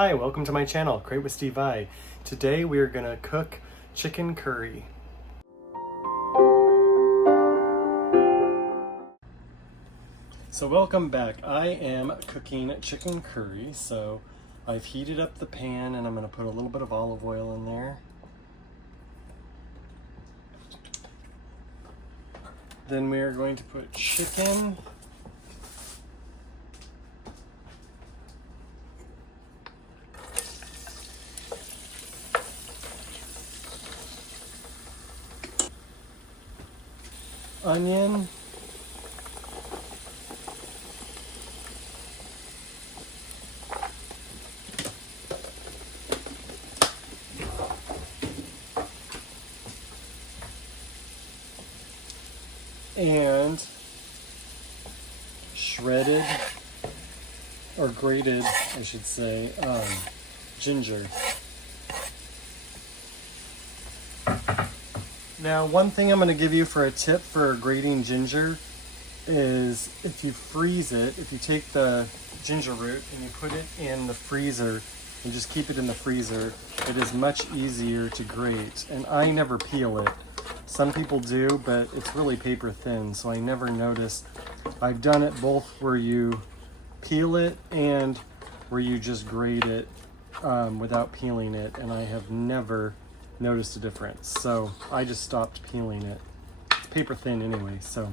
Hi, welcome to my channel, Crate with Steve I. Today we are gonna cook chicken curry. So welcome back. I am cooking chicken curry. So I've heated up the pan and I'm gonna put a little bit of olive oil in there. Then we are going to put chicken. Onion. And shredded, or grated, I should say, ginger. Now, one thing I'm going to give you for a tip for grating ginger is if you freeze it, if you take the ginger root and you put it in the freezer and just keep it in the freezer, it is much easier to grate. And I never peel it. Some people do, but it's really paper thin, so I never noticed. I've done it both where you peel it and where you just grate it without peeling it, and I have never noticed a difference. So I just stopped peeling it. It's paper thin anyway, so.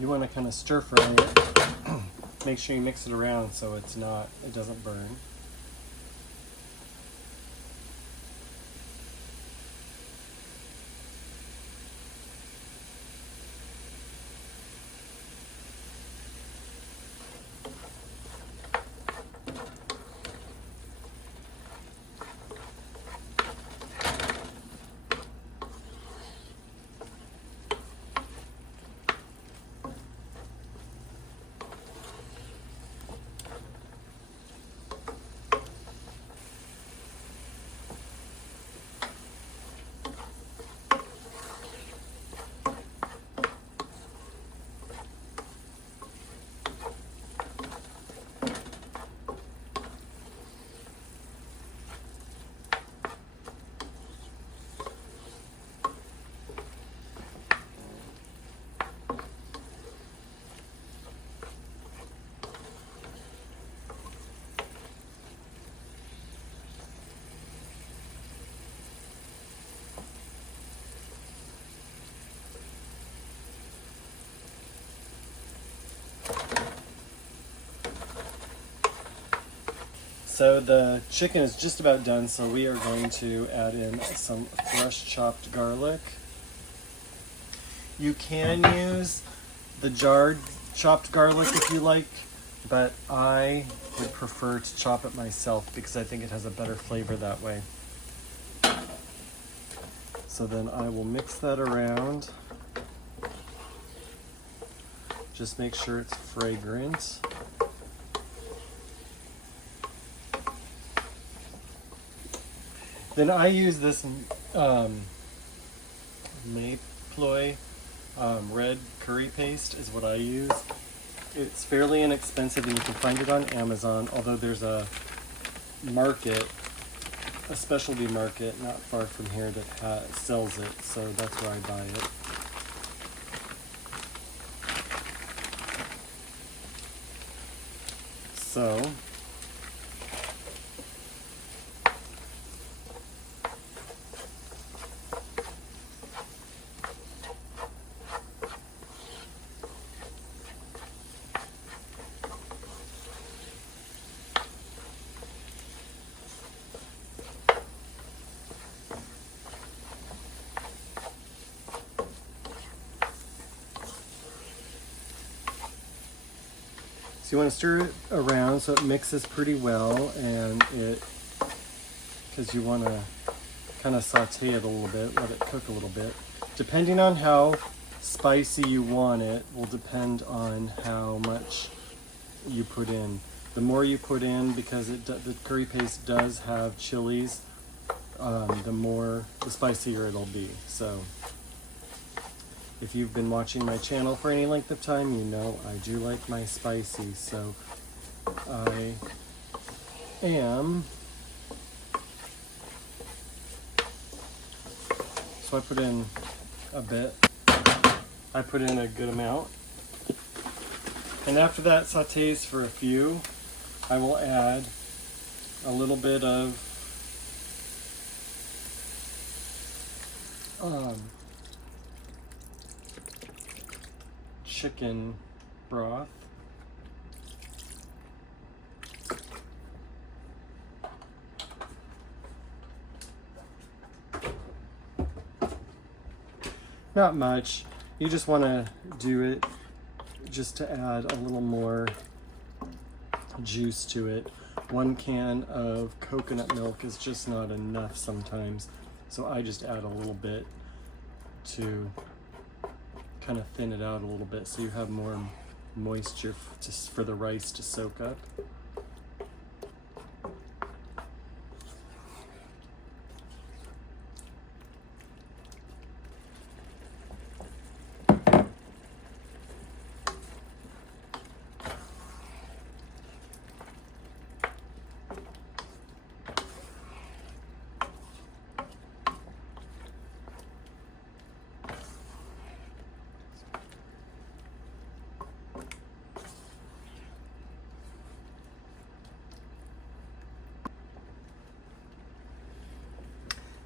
You want to kind of stir fry it. Make sure you mix it around so it doesn't burn. So the chicken is just about done, so we are going to add in some fresh chopped garlic. You can use the jarred chopped garlic if you like, but I would prefer to chop it myself because I think it has a better flavor that way. So then I will mix that around. Just make sure it's fragrant. Then I use this Mayploy red curry paste is what I use. It's fairly inexpensive and you can find it on Amazon, although there's a market, a specialty market not far from here that sells it, so that's where I buy it. So you want to stir it around so it mixes pretty well, and because you want to kind of saute it a little bit, let it cook a little bit. Depending on how spicy you want it will depend on how much you put in. The more you put in, because the curry paste does have chilies, the spicier it'll be. So if you've been watching my channel for any length of time, you know I do like my spicy. So I put in a bit. I put in a good amount. And after that sautés for a few, I will add a little bit of chicken broth. Not much. You just want to do it just to add a little more juice to it. 1 can of coconut milk is just not enough sometimes, so I just add a little bit to kind of thin it out a little bit so you have more moisture for the rice to soak up.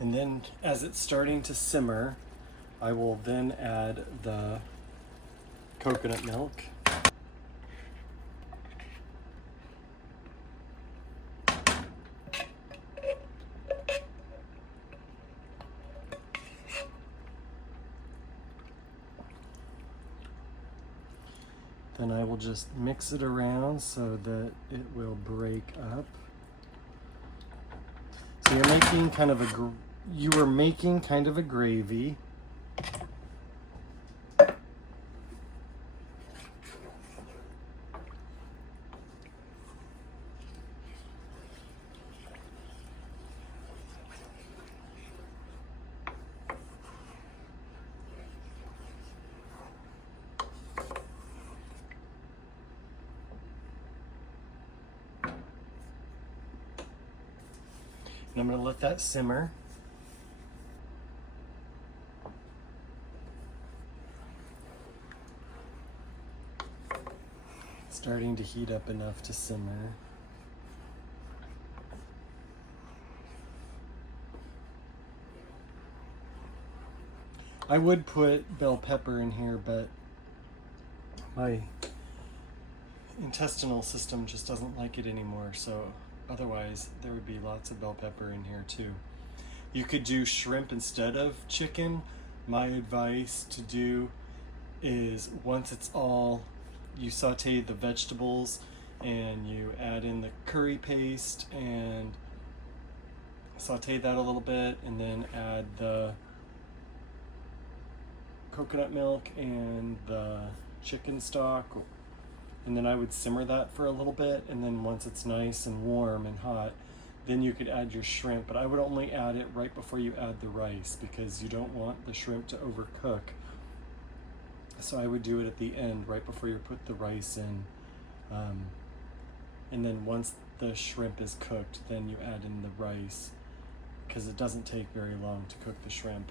And then as it's starting to simmer, I will then add the coconut milk. Then I will just mix it around so that it will break up. So you're making kind of a gravy. And I'm going to let that simmer. It's starting to heat up enough to simmer. I would put bell pepper in here, but my intestinal system just doesn't like it anymore, so otherwise there would be lots of bell pepper in here too. You could do shrimp instead of chicken. My advice to do is once it's all, you saute the vegetables and you add in the curry paste and saute that a little bit, and then add the coconut milk and the chicken stock, and then I would simmer that for a little bit, and then once it's nice and warm and hot, then you could add your shrimp. But I would only add it right before you add the rice because you don't want the shrimp to overcook. So I would do it at the end, right before you put the rice in. And then once the shrimp is cooked, then you add in the rice, because it doesn't take very long to cook the shrimp.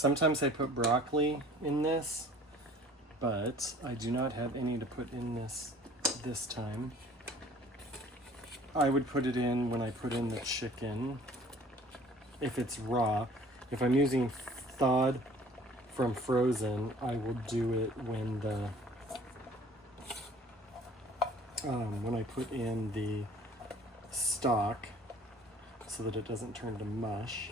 Sometimes I put broccoli in this, but I do not have any to put in this time. I would put it in when I put in the chicken, if it's raw. If I'm using thawed from frozen, I will do it when I put in the stock so that it doesn't turn to mush.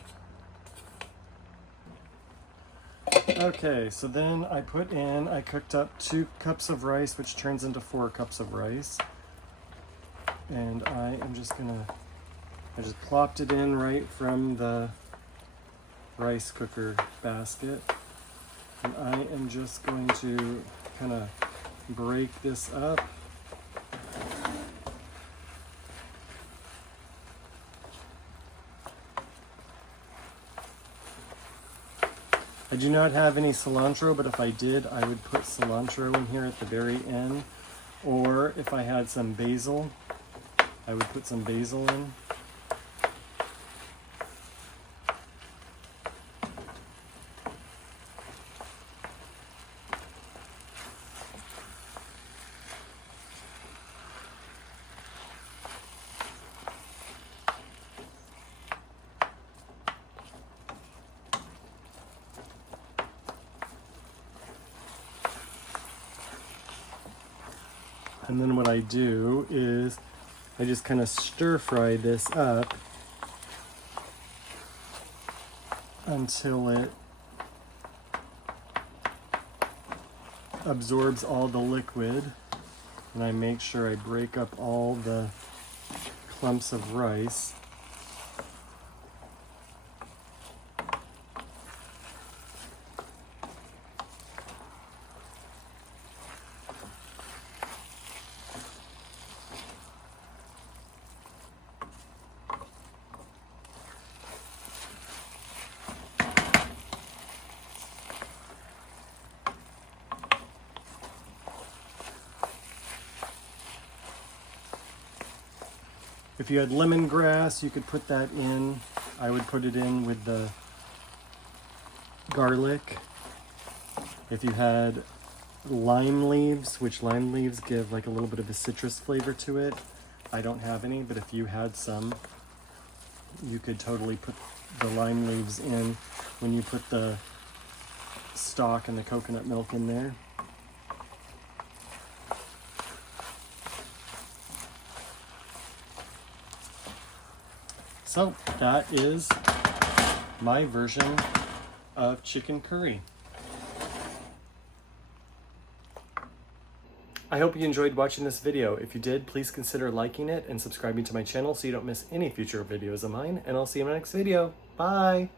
Okay, so then I cooked up 2 cups of rice, which turns into 4 cups of rice. And I just plopped it in right from the rice cooker basket. And I am just going to kind of break this up. I do not have any cilantro, but if I did, I would put cilantro in here at the very end. Or if I had some basil, I would put some basil in. And then what I do is I just kind of stir fry this up until it absorbs all the liquid. And I make sure I break up all the clumps of rice. If you had lemongrass, you could put that in. I would put it in with the garlic. If you had lime leaves, which lime leaves give like a little bit of a citrus flavor to it. I don't have any, but if you had some, you could totally put the lime leaves in when you put the stock and the coconut milk in there. So that is my version of chicken curry. I hope you enjoyed watching this video. If you did, please consider liking it and subscribing to my channel so you don't miss any future videos of mine. And I'll see you in my next video. Bye!